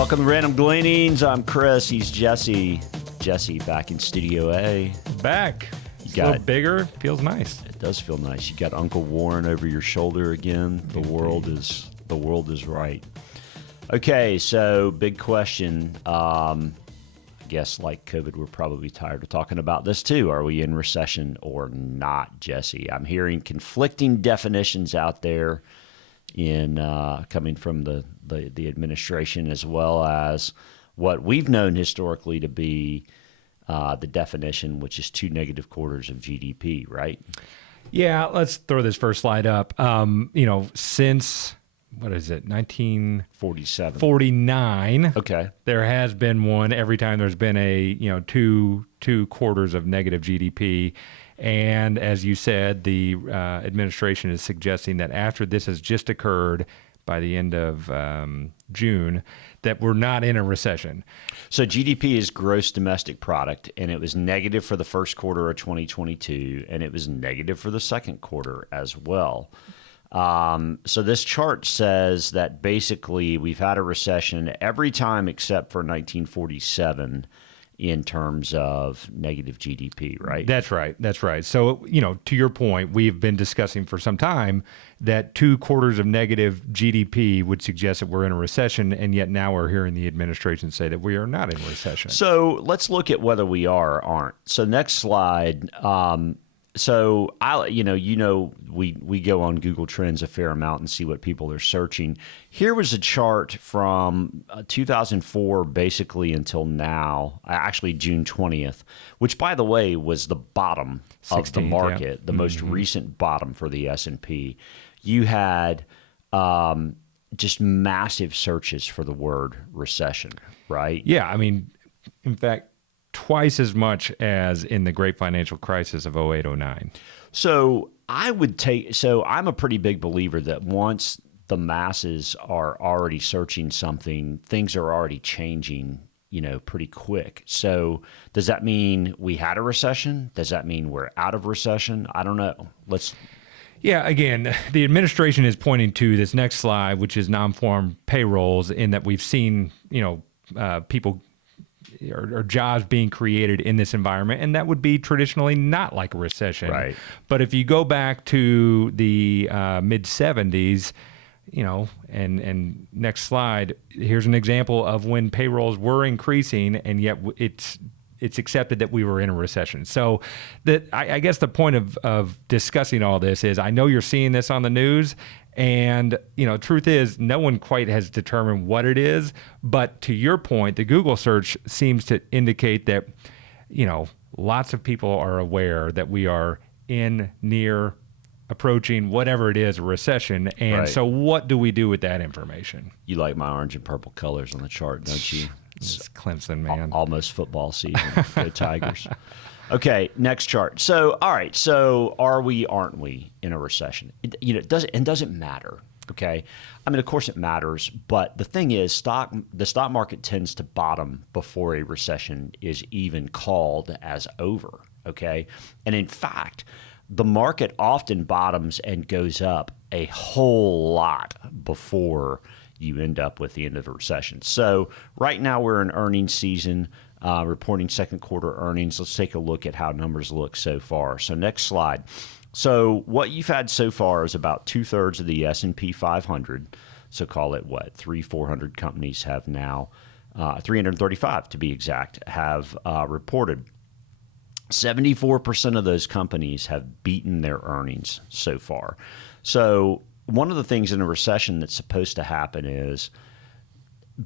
Welcome to Random Gleanings. I'm Chris. He's Jesse. Jesse back in Studio A. Back. It's a little bigger. Feels nice. It does feel nice. You got Uncle Warren over your shoulder again. The world is right. Okay, so big question. I guess like COVID, we're probably tired of talking about this too. Are we in recession or not, Jesse? I'm hearing conflicting definitions out there in coming from the administration, as well as what we've known historically to be the definition, which is 2 negative quarters of GDP, right? Yeah, let's throw this first slide up. Since, what is it, 1949. Okay. There has been one every time there's been a, two quarters of negative GDP. And as you said, the administration is suggesting that after this has just occurred by the end of June, that we're not in a recession. So GDP is gross domestic product, and it was negative for the first quarter of 2022, and it was negative for the second quarter as well. So this chart says that basically we've had a recession every time except for 1947 in terms of negative GDP, right? That's right. That's right. So, to your point, we've been discussing for some time that 2 quarters of negative GDP would suggest that we're in a recession, and yet now we're hearing the administration say that we are not in a recession. So let's look at whether we are or aren't. So next slide. So we go on Google Trends a fair amount and see what people are searching. Here was a chart from 2004 basically until now, actually June 20th, which by the way was the bottom of the market, the most recent bottom for the S&P. You had just massive searches for the word recession, right? Yeah, I mean, in fact, twice as much as in the great financial crisis of 08-09. So I'm a pretty big believer that once the masses are already searching something, things are already changing, pretty quick. So does that mean we had a recession? Does that mean we're out of recession? I don't know. Yeah, again, the administration is pointing to this next slide, which is non-farm payrolls, in that we've seen, people or jobs being created in this environment, and that would be traditionally not like a recession. Right. But if you go back to the mid-70s, and next slide, here's an example of when payrolls were increasing, and yet it's accepted that we were in a recession. So I guess the point of discussing all this is, I know you're seeing this on the news, and, truth is, no one quite has determined what it is. But to your point, the Google search seems to indicate that, lots of people are aware that we are near approaching whatever it is, a recession. And right. So what do we do with that information? You like my orange and purple colors on the chart, don't you? It's Clemson, man. Almost football season. Go Tigers. Okay, next chart. So, all right. So, are we? Aren't we in a recession? Doesn't matter. Okay. I mean, of course it matters, but the thing is, the stock market tends to bottom before a recession is even called as over. Okay, and in fact, the market often bottoms and goes up a whole lot before you end up with the end of the recession. So right now we're in earnings season, reporting second quarter earnings. Let's take a look at how numbers look so far. So next slide. So what you've had so far is about 2/3 of the S&P 500. So call it 400 companies have now, 335 to be exact, have reported. 74% of those companies have beaten their earnings so far. So one of the things in a recession that's supposed to happen is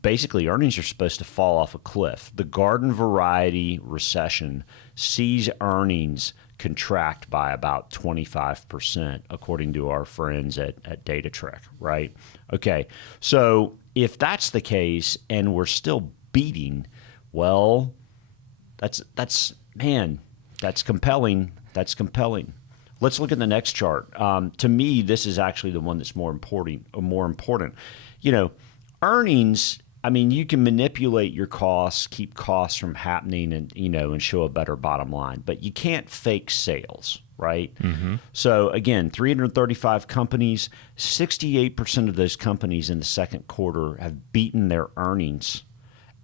basically earnings are supposed to fall off a cliff. The garden variety recession sees earnings contract by about 25%, according to our friends at DataTrek, right? Okay, so if that's the case and we're still beating, well, that's compelling. That's compelling. Let's look at the next chart. To me, this is actually the one that's more important. Earnings, I mean, you can manipulate your costs, keep costs from happening and show a better bottom line, but you can't fake sales, right? So again, 335 companies, 68% of those companies in the second quarter have beaten their earnings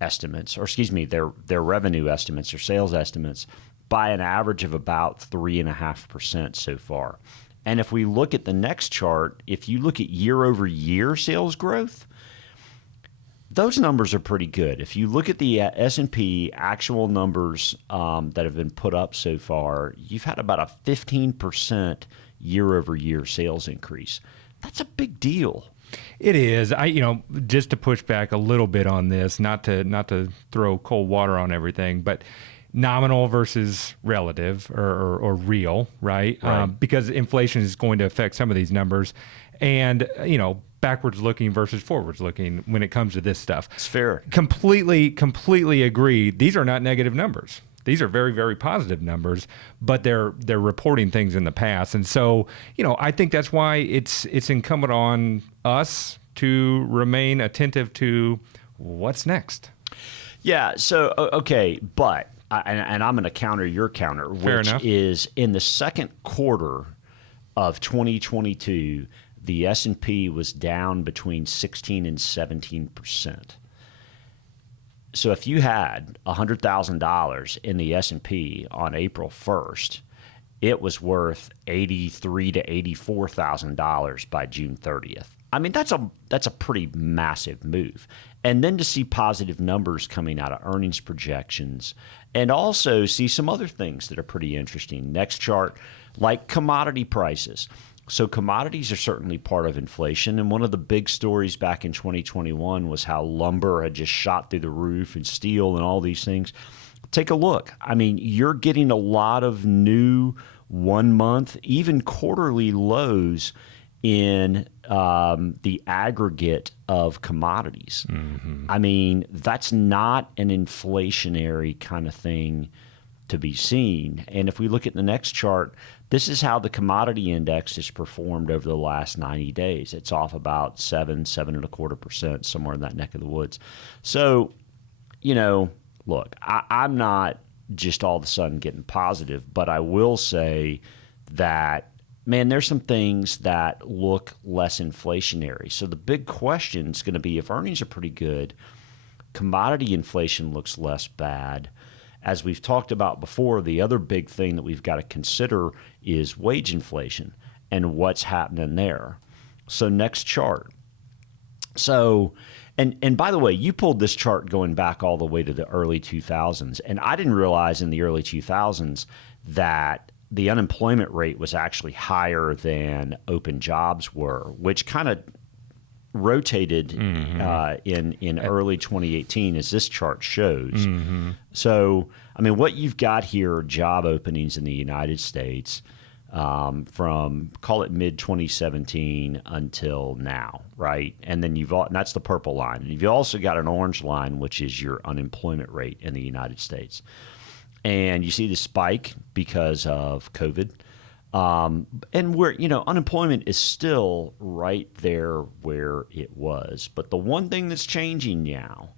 estimates, or excuse me, their revenue estimates or sales estimates by an average of about 3.5% so far. And if we look at the next chart, if you look at year over year sales growth, those numbers are pretty good. If you look at the S&P actual numbers that have been put up so far, you've had about a 15% year over year sales increase. That's a big deal. It is. Just to push back a little bit on this, not to throw cold water on everything, but nominal versus relative or real, right? Because inflation is going to affect some of these numbers, and backwards looking versus forwards looking when it comes to this stuff. It's fair. Completely agree. These are not negative numbers. These are very, very positive numbers, but they're reporting things in the past. And so, I think that's why it's incumbent on us to remain attentive to what's next. Yeah. So, okay. But, and I'm going to counter your counter, which is in the second quarter of 2022, the S&P was down between 16 and 17%. So if you had $100,000 in the S&P on April 1st, it was worth $83,000 to $84,000 by June 30th. I mean, that's a pretty massive move. And then to see positive numbers coming out of earnings projections, and also see some other things that are pretty interesting. Next chart, like commodity prices. So commodities are certainly part of inflation, and one of the big stories back in 2021 was how lumber had just shot through the roof, and steel and all these things. Take a look. I mean, you're getting a lot of new 1 month, even quarterly lows in the aggregate of commodities. I mean, that's not an inflationary kind of thing to be seen. And if we look at the next chart, this is how the commodity index has performed over the last 90 days. It's off about 7.25%, somewhere in that neck of the woods. So, look, I'm not just all of a sudden getting positive, but I will say that, man, there's some things that look less inflationary. So the big question is going to be, if earnings are pretty good, commodity inflation looks less bad. As we've talked about before, the other big thing that we've got to consider is wage inflation and what's happening there. So next chart. So, and by the way, you pulled this chart going back all the way to the early 2000s. And I didn't realize in the early 2000s that the unemployment rate was actually higher than open jobs were, which kind of rotated in early 2018, as this chart shows. So, I mean, what you've got here are job openings in the United States from, call it mid-2017 until now, right? And then and that's the purple line. And you've also got an orange line, which is your unemployment rate in the United States. And you see the spike because of COVID. And where, unemployment is still right there where it was. But the one thing that's changing now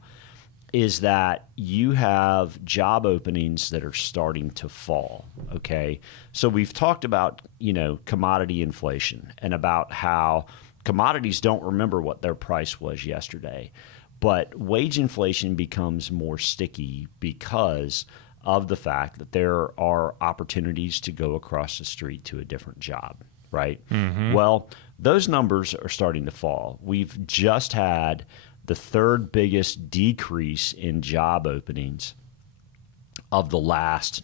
is that you have job openings that are starting to fall, okay? So we've talked about, commodity inflation and about how commodities don't remember what their price was yesterday. But wage inflation becomes more sticky because of the fact that there are opportunities to go across the street to a different job, right? Well, those numbers are starting to fall. We've just had the third biggest decrease in job openings of the last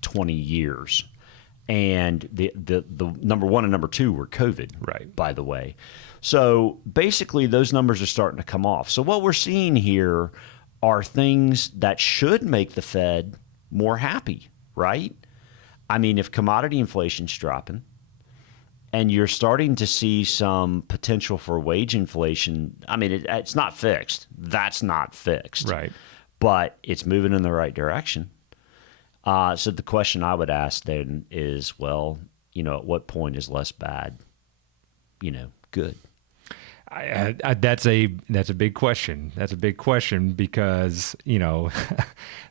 20 years. And the number one and number two were COVID, right? By the way. So basically those numbers are starting to come off. So what we're seeing here are things that should make the Fed more happy, right? I mean, if commodity inflation's dropping and you're starting to see some potential for wage inflation, I mean, it's not fixed. That's not fixed. Right. But it's moving in the right direction. So the question I would ask then is, well, at what point is less bad, good? That's a big question. That's a big question because, the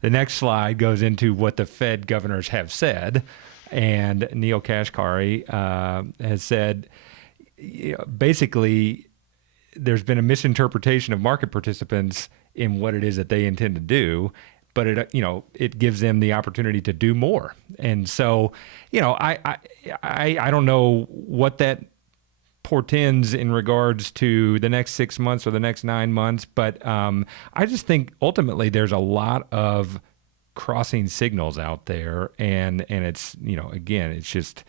next slide goes into what the Fed governors have said. And Neil Kashkari has said, basically, there's been a misinterpretation of market participants in what it is that they intend to do, but it gives them the opportunity to do more. And so, I don't know what that portends in regards to the next 6 months or the next 9 months, but I just think ultimately there's a lot of crossing signals out there, and it's again, it's just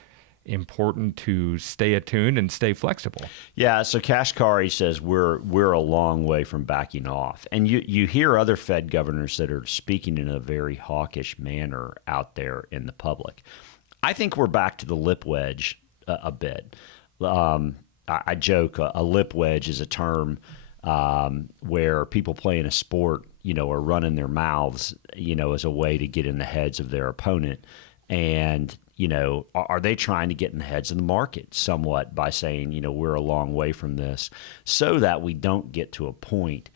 important to stay attuned and stay flexible. Yeah, so Kashkari says we're a long way from backing off, and you hear other Fed governors that are speaking in a very hawkish manner out there in the public. I think we're back to the lip wedge a bit. I joke a lip wedge is a term where people playing a sport, are running their mouths, as a way to get in the heads of their opponent. And, are they trying to get in the heads of the market somewhat by saying, we're a long way from this, so that we don't get to a point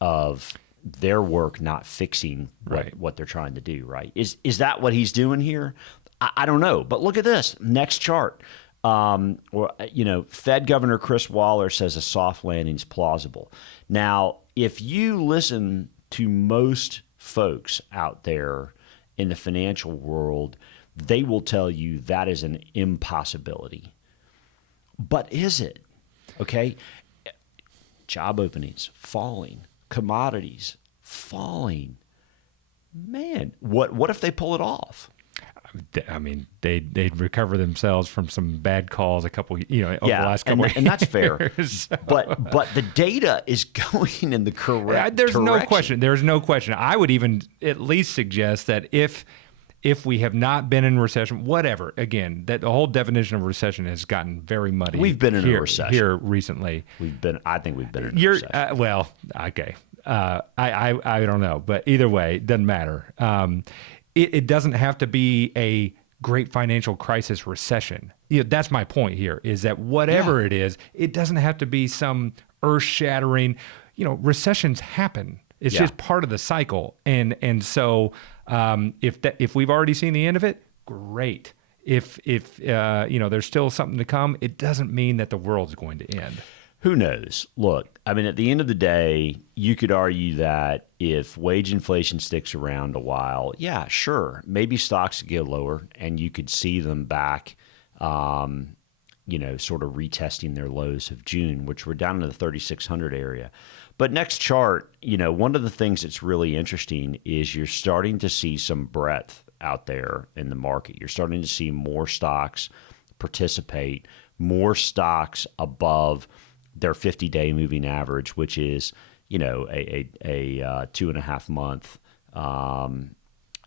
of their work not fixing what they're trying to do, right? Is that what he's doing here? I don't know. But look at this next chart. Fed Governor Chris Waller says a soft landing is plausible. Now, if you listen to most folks out there in the financial world, they will tell you that is an impossibility. But is it? Okay. Job openings falling, commodities falling. Man, what if they pull it off? I mean, they'd recover themselves from some bad calls over the last couple of years. And that's fair. So. But the data is going in the correct There's direction. no question. There's no question. I would even at least suggest that if we have not been in recession, whatever, again, that the whole definition of recession has gotten very muddy. We've been in a recession here recently. I think we've been in a recession. Well, okay. I don't know, but either way, it doesn't matter. It doesn't have to be a great financial crisis recession. That's my point here, is that whatever it is, it doesn't have to be some earth-shattering. Recessions happen. It's just part of the cycle. And so if we've already seen the end of it, great. If there's still something to come, it doesn't mean that the world's going to end. Who knows? Look, I mean, at the end of the day, you could argue that if wage inflation sticks around a while, yeah, sure, maybe stocks get lower and you could see them back, sort of retesting their lows of June, which were down in the 3,600 area. But next chart, one of the things that's really interesting is you're starting to see some breadth out there in the market. You're starting to see more stocks participate, more stocks above their 50-day moving average, which is, a 2.5 month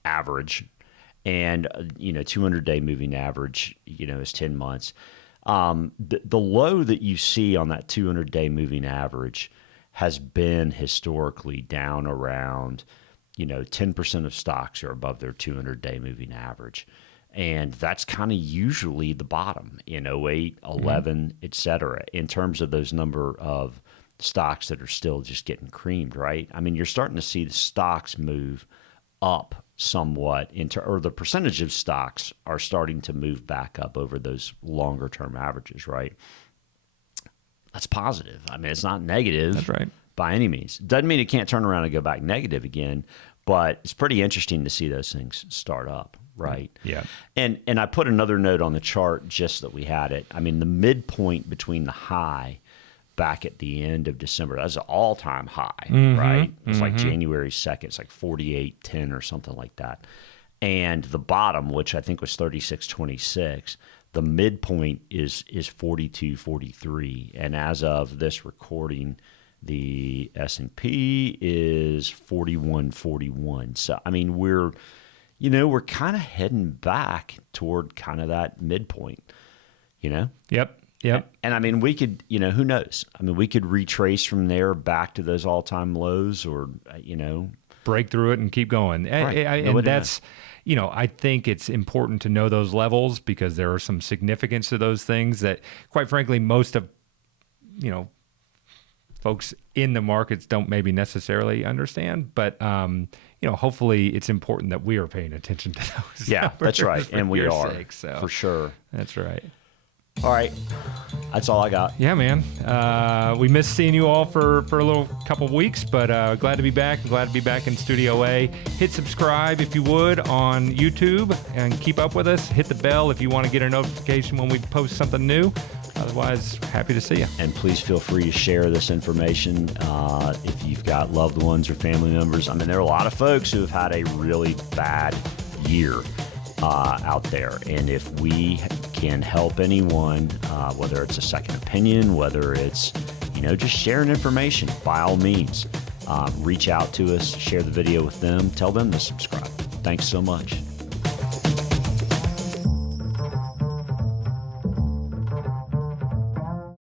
average, and 200-day moving average, is 10 months. The low that you see on that 200-day moving average has been historically down around, 10% of stocks are above their 200-day moving average. And that's kind of usually the bottom in 08, 11, et cetera, in terms of those number of stocks that are still just getting creamed, right? I mean, you're starting to see the stocks move up somewhat, or the percentage of stocks are starting to move back up over those longer term averages, right? That's positive. I mean, it's not negative. That's right. By any means. Doesn't mean it can't turn around and go back negative again, but it's pretty interesting to see those things start up. Right. Yeah. And I put another note on the chart just that we had it. I mean, the midpoint between the high back at the end of December, that's an all-time high, right? It's like January 2nd. It's like 48.10 or something like that. And the bottom, which I think was 36.26, the midpoint is 42.43. And as of this recording, the S&P is 41.41. So, I mean, we're kind of heading back toward kind of that midpoint, Yep. And I mean, we could, who knows? I mean, we could retrace from there back to those all-time lows, or, break through it and keep going. Right. And that's, I think it's important to know those levels, because there are some significance to those things that, quite frankly, most of, folks in the markets don't maybe necessarily understand. But hopefully it's important that we are paying attention to those. Yeah, that's right, and we are sake, so. for sure. That's right. All right, that's all I got. Yeah, man. We missed seeing you all for a little couple of weeks, but glad to be back. Glad to be back in Studio A. Hit subscribe if you would on YouTube and keep up with us. Hit the bell if you want to get a notification when we post something new. Otherwise, happy to see you. And please feel free to share this information if you've got loved ones or family members. I mean, there are a lot of folks who have had a really bad year out there. And if we can help anyone, whether it's a second opinion, whether it's, just sharing information, by all means, reach out to us, share the video with them, tell them to subscribe. Thanks so much.